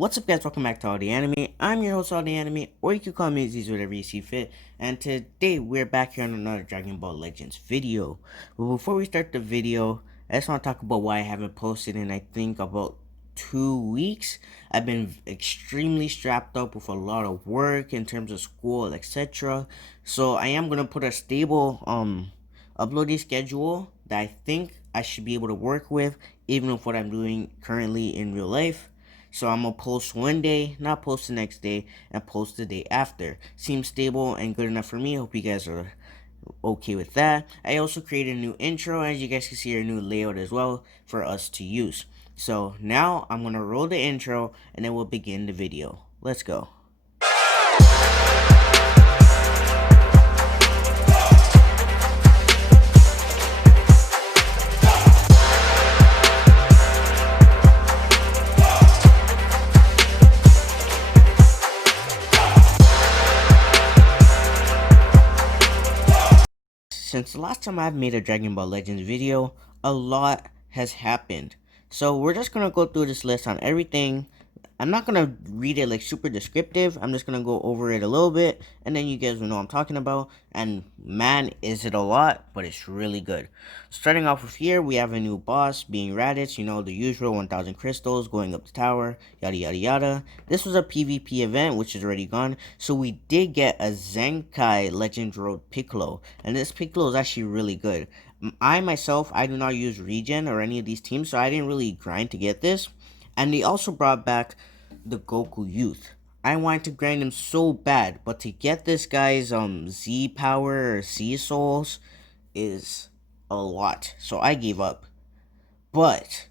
What's up, guys? Welcome back to All The Anime. I'm your host, All The Anime, or you can call me Aziz, whatever you see fit. And today we're back here on another Dragon Ball Legends video. But before we start the video, I just want to talk about why I haven't posted in I think about 2 weeks. I've been extremely strapped up with a lot of work in terms of school, etc. So I am gonna put a stable uploading schedule that I think I should be able to work with, even with what I'm doing currently in real life. So I'm gonna post one day, not post the next day, and post the day after. Seems stable and good enough for me. Hope you guys are okay with that. I also created a new intro, as you guys can see, a new layout as well for us to use. So now I'm gonna roll the intro and then we'll begin the video. Let's go. Since the last time I've made a Dragon Ball Legends video, a lot has happened. So we're just going to go through this list on everything. I'm not going to read it like super descriptive. I'm just going to go over it a little bit, and then you guys will know what I'm talking about. And man, is it a lot, but it's really good. Starting off with here, we have a new boss being Raditz. You know, the usual 1000 crystals going up the tower, yada yada yada. This was a PvP event, which is already gone. So we did get a Zenkai Legend Road Piccolo, and this Piccolo is actually really good. I myself, I do not use regen or any of these teams, so I didn't really grind to get this. And they also brought back the Goku Youth. I wanted to grind him so bad, but to get this guy's Z power or C souls is a lot. So I gave up. But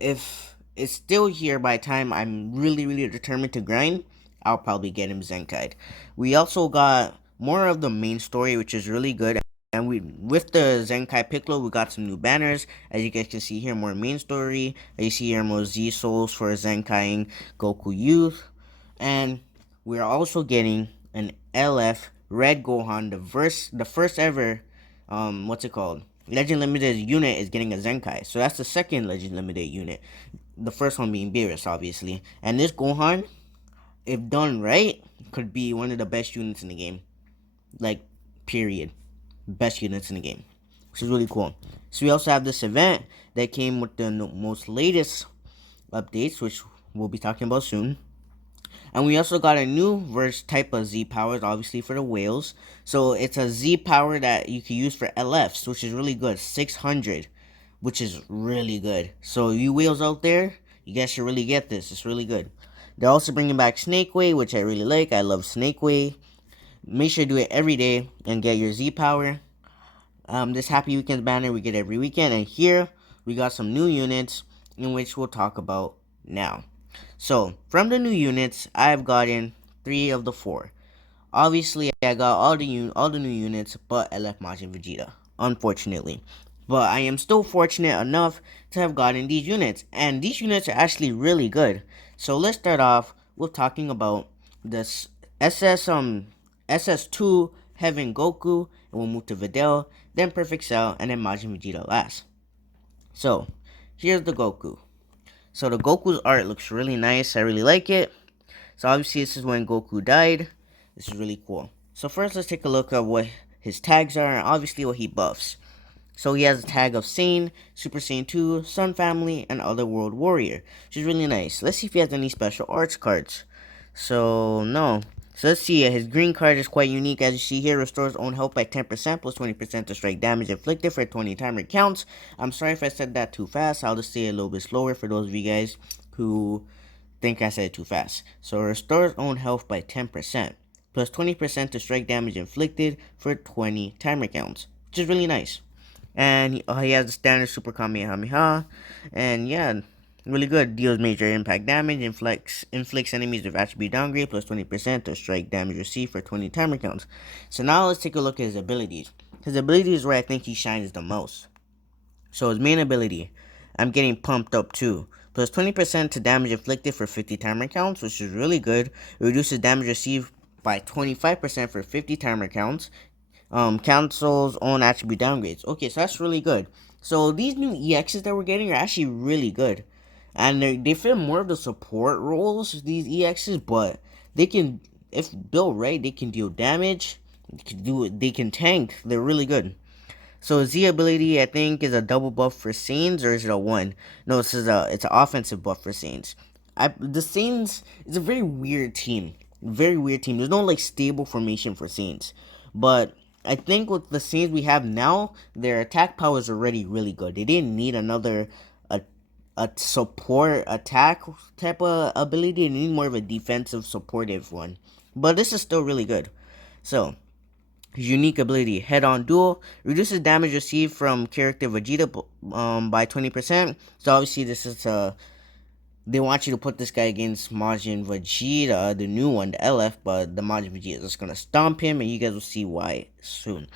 if it's still here by the time I'm really determined to grind, I'll probably get him Zenkai'd. We also got more of the main story, which is really good. And with the Zenkai Piccolo, we got some new banners. As you guys can see here, more main story. As you see here, more Z Souls for Zenkaiing Goku Youth. And we're also getting an LF Red Gohan, the first ever, what's it called? Legend Limited unit is getting a Zenkai. So that's the second Legend Limited unit. The first one being Beerus, obviously. And this Gohan, if done right, could be one of the best units in the game. Like, period. Best units in the game, which is really cool. So we also have this event that came with the most latest updates, which we'll be talking about soon. And we also got a new type of Z powers, obviously for the whales. So it's a Z power that you can use for LFs, which is really good. 600, which is really good. So you whales out there, you guys should really get this. It's really good. They're also bringing back Snake Way, which I really like. I love Snake Way. Make sure to do it every day and get your Z power. This Happy Weekends banner we get every weekend. And here we got some new units in which we'll talk about now. So from the new units, I've gotten 3 of the 4. Obviously, I got all the new units, but I left Majin Vegeta, unfortunately. But I am still fortunate enough to have gotten these units, and these units are actually really good. So let's start off with talking about this SS2 Heaven Goku, and we'll move to Videl, then Perfect Cell, and then Majin Vegeta last. So, here's the Goku. So the Goku's art looks really nice. I really like it. So obviously this is when Goku died. This is really cool. So first let's take a look at what his tags are, and obviously what he buffs. So he has a tag of Saiyan, Super Saiyan 2, Sun Family, and Otherworld Warrior, which is really nice. Let's see if he has any special arts cards. So no. So let's see, his green card is quite unique. As you see here, restores own health by 10% plus 20% to strike damage inflicted for 20 timer counts. I'm sorry if I said that too fast. I'll just say it a little bit slower for those of you guys who think I said it too fast. So restores own health by 10% plus 20% to strike damage inflicted for 20 timer counts, which is really nice. And he has the standard Super Kamehameha, and yeah, really good. Deals major impact damage, inflicts enemies with attribute downgrade, plus 20% to strike damage received for 20 timer counts. So now let's take a look at his abilities. His ability is where I think he shines the most. So his main ability, I'm getting pumped up too. Plus 20% to damage inflicted for 50 timer counts, which is really good. It reduces damage received by 25% for 50 timer counts. Cancels own attribute downgrades. Okay, so that's really good. So these new EXs that we're getting are actually really good. and they fit more of the support roles, these EXs, but they can, if built right, they can deal damage. They can tank. They're really good. So Z ability, I think, is a double buff for Saints, or is it a one? No, it's an offensive buff for Saints. The Saints is a very weird team. Very weird team. There's no like stable formation for Saints, but I think with the Saints we have now, their attack power is already really good. They didn't need another a a support attack type of ability. They need more of a defensive supportive one. But this is still really good. So his unique ability, Head-On Duel, reduces damage received from character Vegeta by 20%. So obviously this is they want you to put this guy against Majin Vegeta, the new one, the LF, but the Majin Vegeta is just gonna stomp him, and you guys will see why soon.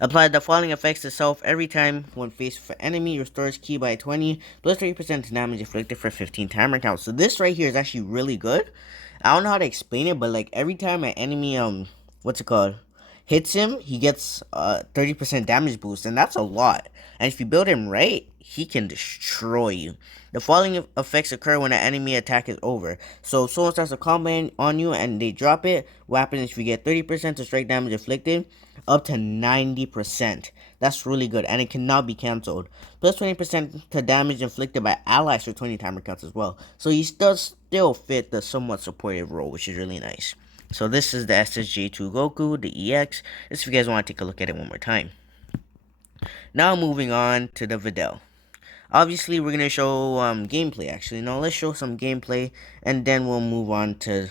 Apply the following effects to self every time when faced with an enemy. Restores ki by 20, plus 30% damage inflicted for 15 timer counts. So this right here is actually really good. I don't know how to explain it, but like every time an enemy what's it called, hits him, he gets 30% damage boost, and that's a lot. And if you build him right, he can destroy you. The following effects occur when an enemy attack is over. So if someone starts a combo on you and they drop it, what happens if you get 30% to strike damage inflicted, up to 90%. That's really good, and it cannot be cancelled. Plus 20% to damage inflicted by allies for 20 timer counts as well. So he does still fit the somewhat supportive role, which is really nice. So this is the SSJ2 Goku, the EX. This if you guys want to take a look at it one more time. Now moving on to the Videl. Obviously, we're going to show gameplay, actually. No, let's show some gameplay, and then we'll move on to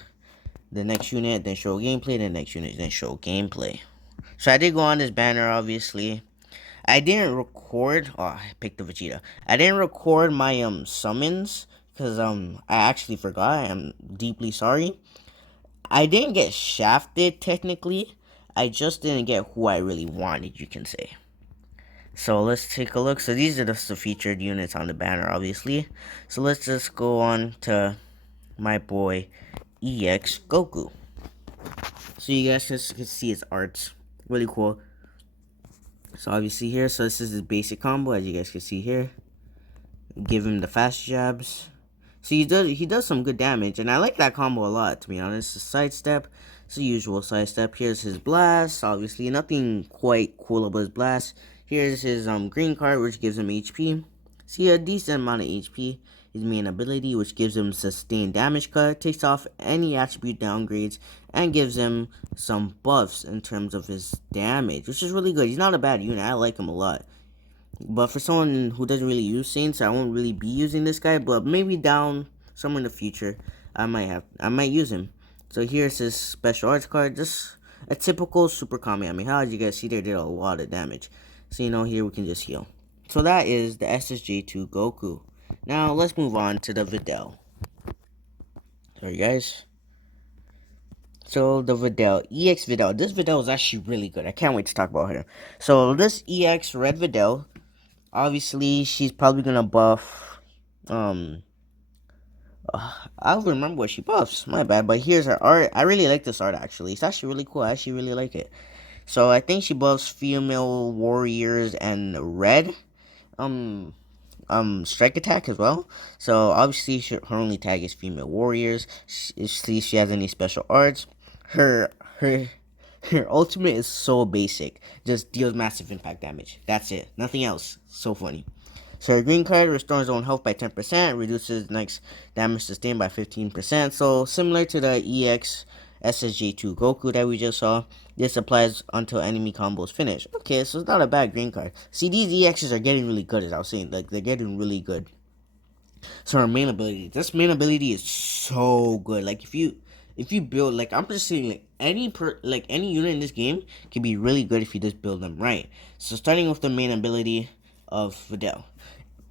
the next unit, then show gameplay, then next unit, then show gameplay. So I did go on this banner, obviously. I didn't record, oh, I picked the Vegeta. I didn't record my summons, because I actually forgot. I'm deeply sorry. I didn't get shafted, technically. I just didn't get who I really wanted, you can say. So let's take a look. So these are just the featured units on the banner, obviously. So let's just go on to my boy EX Goku. So you guys can see his arts. Really cool. So obviously here, so this is his basic combo, as you guys can see here. Give him the fast jabs. So he does some good damage, and I like that combo a lot, to be honest. The sidestep, it's the usual sidestep. Here's his blast, obviously nothing quite cool about his blast. Here's his green card, which gives him HP. See, a decent amount of HP. His main ability, which gives him sustained damage cut, takes off any attribute downgrades, and gives him some buffs in terms of his damage, which is really good. He's not a bad unit. I like him a lot. But for someone who doesn't really use Saints, I won't really be using this guy. But maybe down somewhere in the future, I might use him. So here's his special arts card. Just a typical Super Kamehameha. As you guys see, they did a lot of damage. So here we can just heal. So that is the SSJ2 Goku. Now let's move on to the Videl. Sorry guys. So the Videl, EX Videl. This Videl is actually really good. I can't wait to talk about her. So this EX Red Videl, obviously she's probably gonna buff I don't remember what she buffs, my bad, but here's her art. I really like this art, actually. It's actually really cool. I actually really like it. So I think she buffs female warriors and red strike attack as well. So obviously her only tag is female warriors. See if she has any special arts. Her ultimate is so basic. Just deals massive impact damage. That's it. Nothing else. So funny. So her green card restores own health by 10%, reduces next damage sustained by 15%. So similar to the EX SSJ2 Goku that we just saw, this applies until enemy combos finish. Okay, so it's not a bad green card. See, these EXs are getting really good, as I was saying. Like, they're getting really good. So her main ability. This main ability is so good. Like, if you build, like, I'm just saying, like, any unit in this game can be really good if you just build them right. So starting with the main ability of Videl.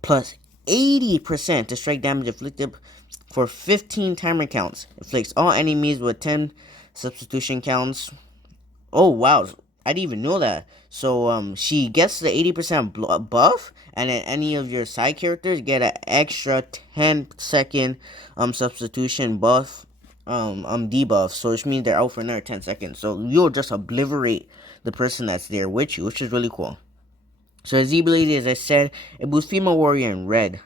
Plus 80% to strike damage inflicted for 15 timer counts. Inflicts all enemies with 10 substitution counts. Oh wow, I didn't even know that. So she gets the 80% buff, and then any of your side characters get an extra 10-second substitution buff debuff. So which means they're out for another 10 seconds. So you'll just obliterate the person that's there with you, which is really cool. So his ability, as I said, it boosts female warrior in red.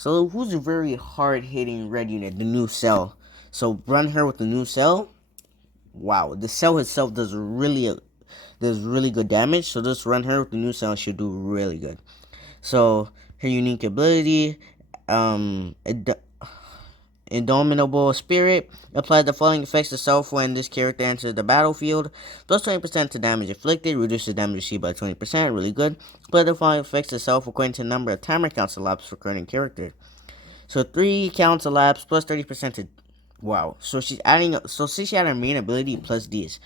So who's a very hard hitting red unit? The new Cell. So run her with the new Cell. Wow, the Cell itself does really good damage. So just run her with the new Cell, should do really good. So her unique ability, Indomitable Spirit. Apply the following effects to self when this character enters the battlefield. Plus 20% to damage inflicted. Reduces damage received by 20%. Really good. Apply the following effects to self according to the number of timer counts elapsed for current character. So 3 counts elapsed plus 30% to... Wow. So she's adding... So since she had her main ability plus these.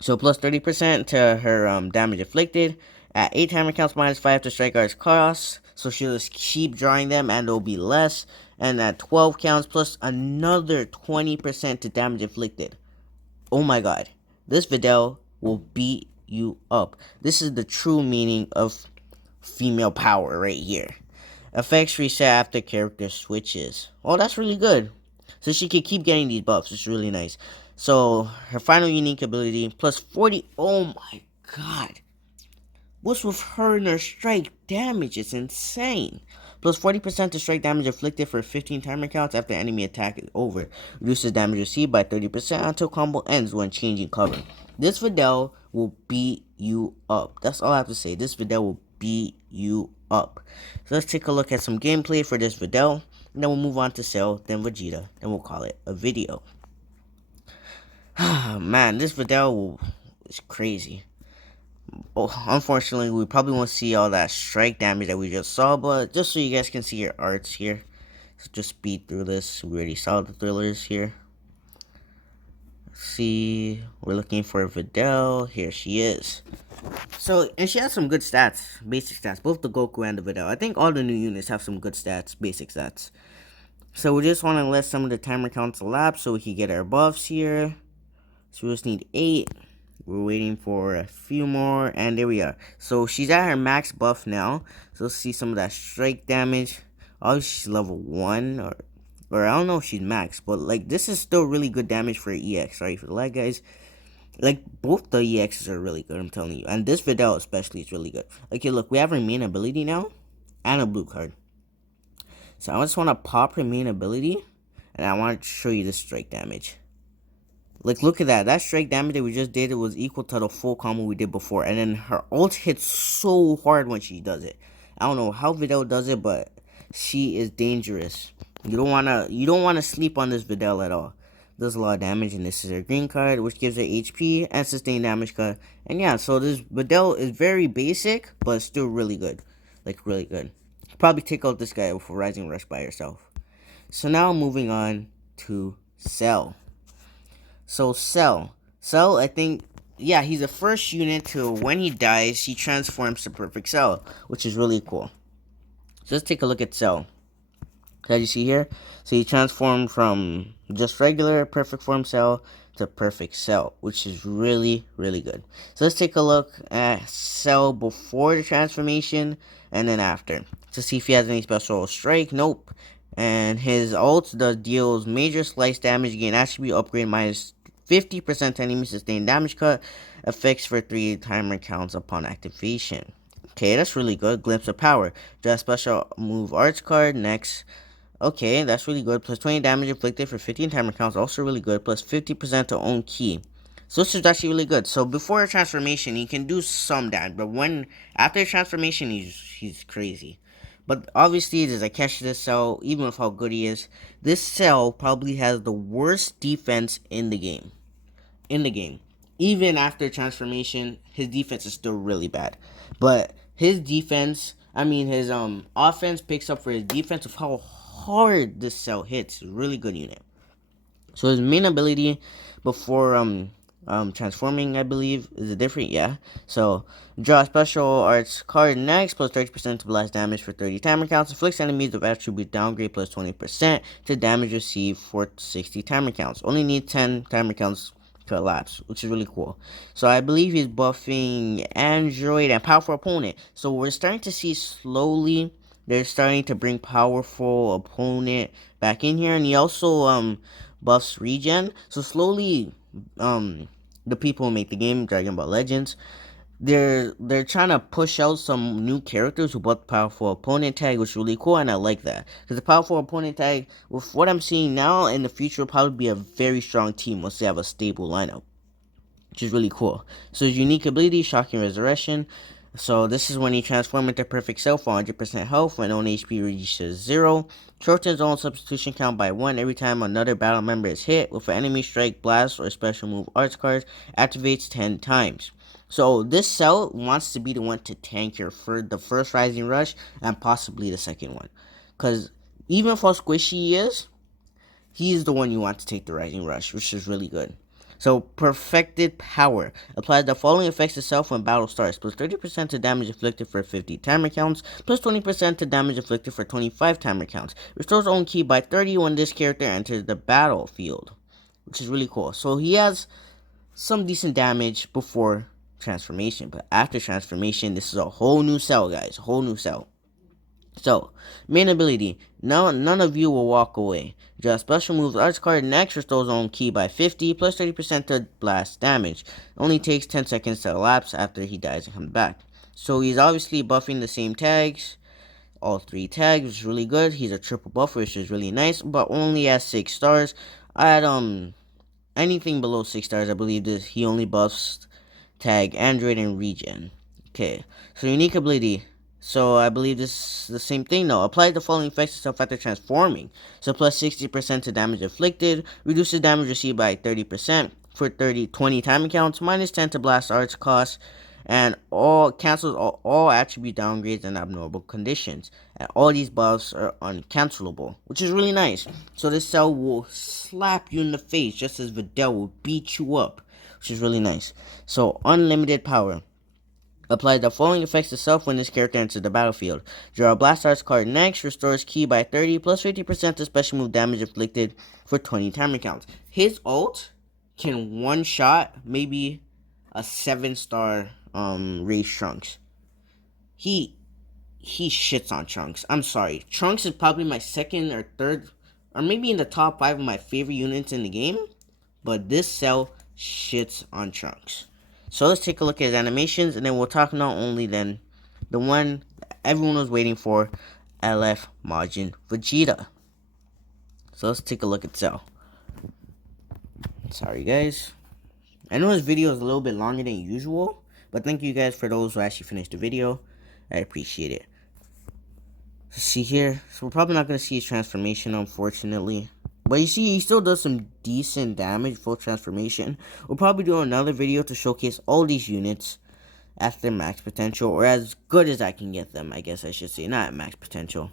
So plus 30% to her damage inflicted. At 8 timer counts minus 5 to strike art's costs. So she'll just keep drawing them and it'll be less. And at 12 counts plus another 20% to damage inflicted. Oh my god. This Videl will beat you up. This is the true meaning of female power right here. Effects reset after character switches. Oh, that's really good. So she can keep getting these buffs. It's really nice. So her final unique ability plus 40. Oh my god. What's with her and her strike damage? It's insane. Plus 40% to strike damage inflicted for 15 timer counts after enemy attack is over. Reduces damage received by 30% until combo ends when changing cover. This Videl will beat you up. That's all I have to say. This Videl will beat you up. So let's take a look at some gameplay for this Videl. And then we'll move on to Cell, then Vegeta, and we'll call it a video. Man, this Videl is crazy. Oh, unfortunately, we probably won't see all that strike damage that we just saw, but just so you guys can see your arts here. So just speed through this. We already saw the thrillers here. Let's see, we're looking for Videl. Here she is. So, and she has some good stats, basic stats, both the Goku and the Videl. I think all the new units have some good stats, basic stats. So we just want to let some of the timer counts elapse so we can get our buffs here. So we just need 8. We're waiting for a few more, and there we are. So she's at her max buff now. So let's see some of that strike damage. Obviously she's level 1, or I don't know if she's max, but like this is still really good damage for EX. Sorry for the lag, guys. Like both the EXs are really good, I'm telling you. And this Videl especially is really good. Okay, look, we have her main ability now, and a blue card. So I just want to pop her main ability, and I want to show you the strike damage. Like, look at that. That strike damage that we just did, it was equal to the full combo we did before. And then her ult hits so hard when she does it. I don't know how Videl does it, but she is dangerous. You don't wanna sleep on this Videl at all. Does a lot of damage, and this is her green card, which gives her HP and sustained damage card. And yeah, so this Videl is very basic, but still really good. Like, really good. Probably take out this guy with a Rising Rush by herself. So now moving on to Cell. So Cell, I think, yeah, he's the first unit to, when he dies, he transforms to Perfect Cell, which is really cool. So let's take a look at Cell. As you see here, so he transformed from just regular Perfect Form Cell to Perfect Cell, which is really, really good. So let's take a look at Cell before the transformation and then after to see if he has any special strike. Nope. And his ult deals major slice damage, gain attribute upgrade minus 50% enemy sustained damage cut, effects for 3 timer counts upon activation. Okay, that's really good. Glimpse of power. Draw special move arts card. Next. Okay, that's really good. Plus 20 damage inflicted for 15 timer counts. Also really good. Plus 50% to own ki. So this is actually really good. So before transformation, he can do some damage, but after transformation, he's crazy. But obviously, there's a catch to this Cell, even with how good he is. This Cell probably has the worst defense in the game. Even after transformation, his defense is still really bad. But his defense, his offense picks up for his defense of how hard this Cell hits. Really good unit. So his main ability before transforming, I believe, is it different? Yeah. So draw a special arts card next, plus 30% to blast damage for 30 timer counts. Inflicts enemies with attribute downgrade plus 20% to damage received for 60 timer counts. Only need 10 timer counts to elapse, which is really cool. So I believe he's buffing Android and powerful opponent. So we're starting to see slowly they're starting to bring powerful opponent back in here, and he also buffs regen. So slowly the people who make the game, Dragon Ball Legends, they're trying to push out some new characters who bought the powerful opponent tag, which is really cool, and I like that because the powerful opponent tag, with what I'm seeing now in the future, will probably be a very strong team once they have a stable lineup, which is really cool. So his unique ability, Shocking Resurrection. So this is when he transforms into Perfect Self for 100% health when own HP reaches 0. Shortens own substitution count by 1 every time another battle member is hit with an enemy strike, blast, or special move arts card. Activates 10 times. So this cell wants to be the one to tank your the first Rising Rush and possibly the second one. Because even if how squishy he is the one you want to take the Rising Rush, which is really good. So, Perfected Power. Applies the following effects to self when battle starts. Plus 30% to damage inflicted for 50 timer counts. Plus 20% to damage inflicted for 25 timer counts. Restores own ki by 30 when this character enters the battlefield. Which is really cool. So, he has some decent damage before transformation. But after transformation, this is a whole new cell, guys. A whole new cell. So, main ability. None of you will walk away. Draw special moves. Arts card next restores own ki by 50, plus 30% to blast damage. Only takes 10 seconds to elapse after he dies and comes back. So he's obviously buffing the same tags. All 3 tags, which is really good. He's a triple buffer, which is really nice, but only has 6 stars. At anything below 6 stars, I believe this he only buffs tag Android and Regen. Okay, so unique ability. So I believe this is the same thing though. Apply the following effects to self after transforming. So plus 60% to damage inflicted, reduces damage received by 30% for 20 time counts, minus 10 to blast arts cost, and cancels all attribute downgrades and abnormal conditions. And all these buffs are uncancelable, which is really nice. So this cell will slap you in the face just as Videl will beat you up, which is really nice. So unlimited power. Apply the following effects to self when this character enters the battlefield. Draw a Blast Arts card next, restores ki by 30, plus 50% to special move damage inflicted for 20 timer counts. His ult can one-shot maybe a 7-star Raise Trunks. He shits on Trunks. I'm sorry. Trunks is probably my second or third, or maybe in the top 5 of my favorite units in the game, but this cell shits on Trunks. So let's take a look at his animations, and then we'll talk not only then the one everyone was waiting for, LF Majin Vegeta. So let's take a look at Cell. Sorry guys. I know this video is a little bit longer than usual, but thank you guys for those who actually finished the video. I appreciate it. See here, so we're probably not going to see his transformation, unfortunately. But you see, he still does some decent damage, full transformation. We'll probably do another video to showcase all these units at their max potential, or as good as I can get them, I guess I should say, not at max potential.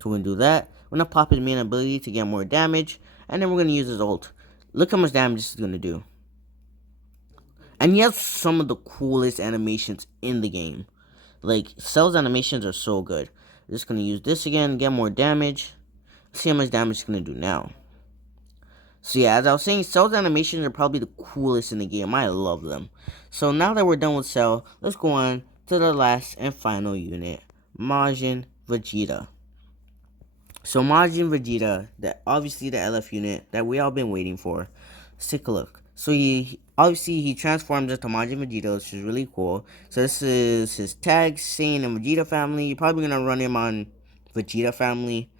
So we're going to do that. We're going to pop his main ability to get more damage, and then we're going to use his ult. Look how much damage this is going to do. And he has some of the coolest animations in the game. Like, Cell's animations are so good. We're just going to use this again, get more damage. See how much damage it's going to do now. So yeah, as I was saying, Cell's animations are probably the coolest in the game. I love them. So now that we're done with Cell, let's go on to the last and final unit, Majin Vegeta. So Majin Vegeta, obviously the LF unit that we all been waiting for. Let's take a look. So he transforms into Majin Vegeta, which is really cool. So this is his tag, Saiyan and Vegeta family. You're probably gonna run him on Vegeta family,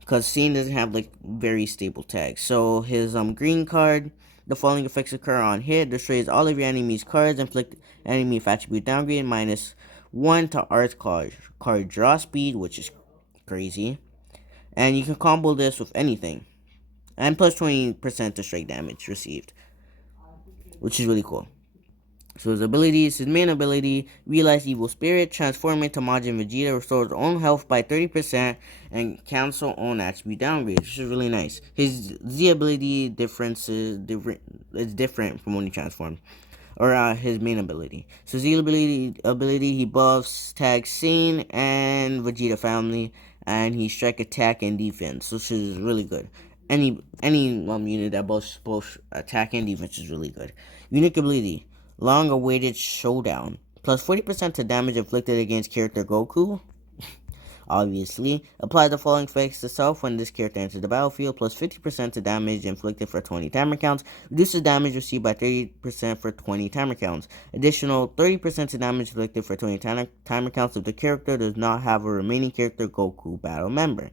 because Saiyan doesn't have like very stable tags. So his green card, the following effects occur on hit: destroys all of your enemy's cards, inflict enemy with attribute downgrade, -1 to art card draw speed, which is crazy. And you can combo this with anything. And plus 20% to strike damage received, which is really cool. So his abilities, his main ability, Realize Evil Spirit, transform into Majin Vegeta, restores own health by 30%, and cancel own attribute downgrades, which is really nice. His Z ability is different from when he transformed, or his main ability. So Z ability he buffs tag Saiyan and Vegeta family, and he strike attack and defense, which is really good. Any unit that buffs both attack and defense is really good. Unique ability, Long-awaited Showdown. Plus 40% to damage inflicted against character Goku. obviously. Apply the following effects to self when this character enters the battlefield, plus 50% to damage inflicted for 20 timer counts, reduces damage received by 30% for 20 timer counts, additional 30% to damage inflicted for 20 timer counts if the character does not have a remaining character Goku battle member.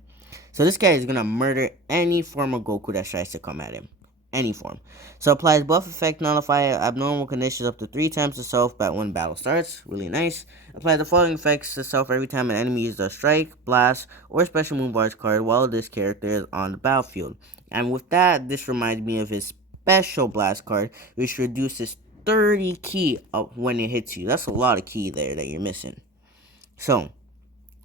So this guy is going to murder any form of Goku that tries to come at him. Any form. So applies buff effect, nullify abnormal conditions up to 3 times to self when battle starts. Really nice. Apply the following effects to self every time an enemy uses a strike, blast, or special move arts card while this character is on the battlefield. And with that, this reminds me of his special blast card, which reduces 30 ki up when it hits you. That's a lot of ki there that you're missing. So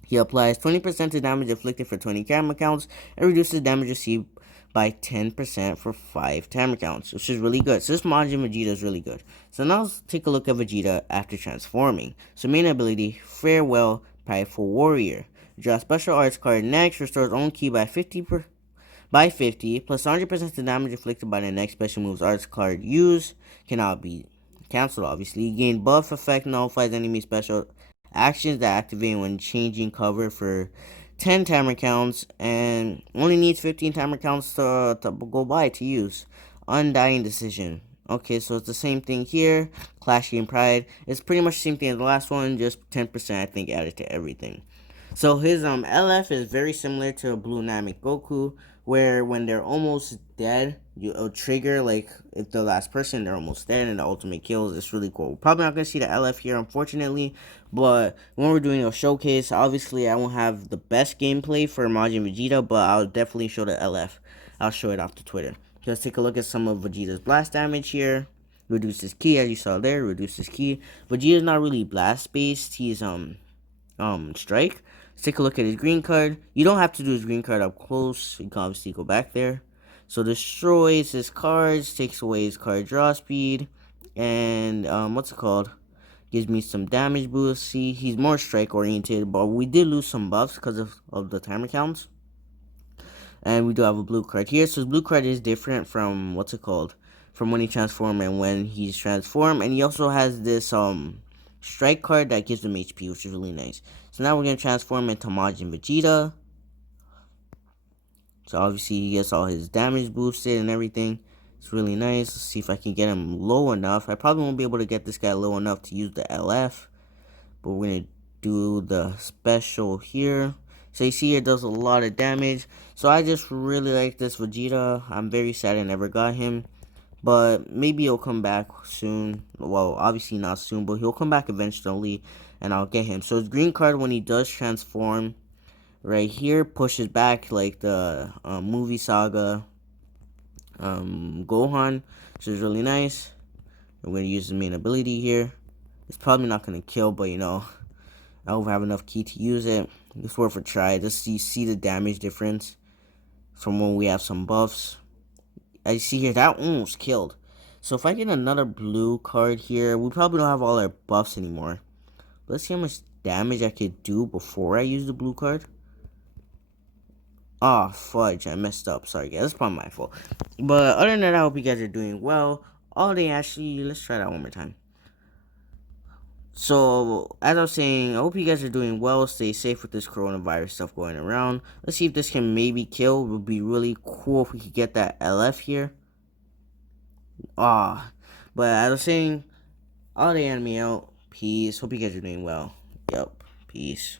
he applies 20% to damage inflicted for 20 camera counts and reduces damage received by 10% for 5 timer counts, which is really good. So this Majin Vegeta is really good. So now let's take a look at Vegeta after transforming. So main ability, Farewell Prideful Warrior. Draw a special arts card next, restores own ki by 50 plus 100% to damage inflicted by the next special moves arts card used. Cannot be cancelled, obviously. Gain buff effect, nullifies enemy special actions that activate when changing cover for 10 timer counts and only needs 15 timer counts to go by to use. Undying Decision. Okay, so it's the same thing here. Clash Game Pride. It's pretty much the same thing as the last one, just 10% I think added to everything. So his LF is very similar to Blue Namek Goku, where when they're almost dead, you'll trigger, like, if the last person, they're almost dead, and the ultimate kills. It's really cool. We're probably not going to see the LF here, unfortunately, but when we're doing a showcase, obviously, I won't have the best gameplay for Majin Vegeta, but I'll definitely show the LF. I'll show it off to Twitter. Let's take a look at some of Vegeta's blast damage here. Reduces ki, as you saw there, reduces ki. Vegeta's not really blast-based. He's, strike. Let's take a look at his green card. You don't have to do his green card up close. You can obviously go back there. So destroys his cards, takes away his card draw speed, and what's it called? Gives me some damage boost. See, he's more strike oriented, but we did lose some buffs because of the timer counts. And we do have a blue card here. So his blue card is different from what's it called? From when he transformed and when he's transformed. And he also has this strike card that gives him HP, which is really nice. So now we're going to transform into Majin Vegeta. So obviously he gets all his damage boosted and everything. It's really nice. Let's see if I can get him low enough. I probably won't be able to get this guy low enough to use the LF. But we're going to do the special here. So you see here, does a lot of damage. So I just really like this Vegeta. I'm very sad I never got him. But maybe he'll come back soon. Well, obviously not soon, but he'll come back eventually, and I'll get him. So his green card, when he does transform, right here, pushes back like the movie saga Gohan, which is really nice. I'm going to use the main ability here. It's probably not going to kill, but you know, I don't have enough ki to use it. It's worth a try. Just you see the damage difference from when we have some buffs. I see here, that almost killed. So if I get another blue card here, we probably don't have all our buffs anymore. Let's see how much damage I could do before I use the blue card. Oh, fudge, I messed up. Sorry, guys, that's probably my fault. But other than that, I hope you guys are doing well. Oh, they actually, let's try that one more time. So, as I was saying, I hope you guys are doing well. Stay safe with this coronavirus stuff going around. Let's see if this can maybe kill. It would be really cool if we could get that LF here. But as I was saying, all the anime out. Peace. Hope you guys are doing well. Yep. Peace.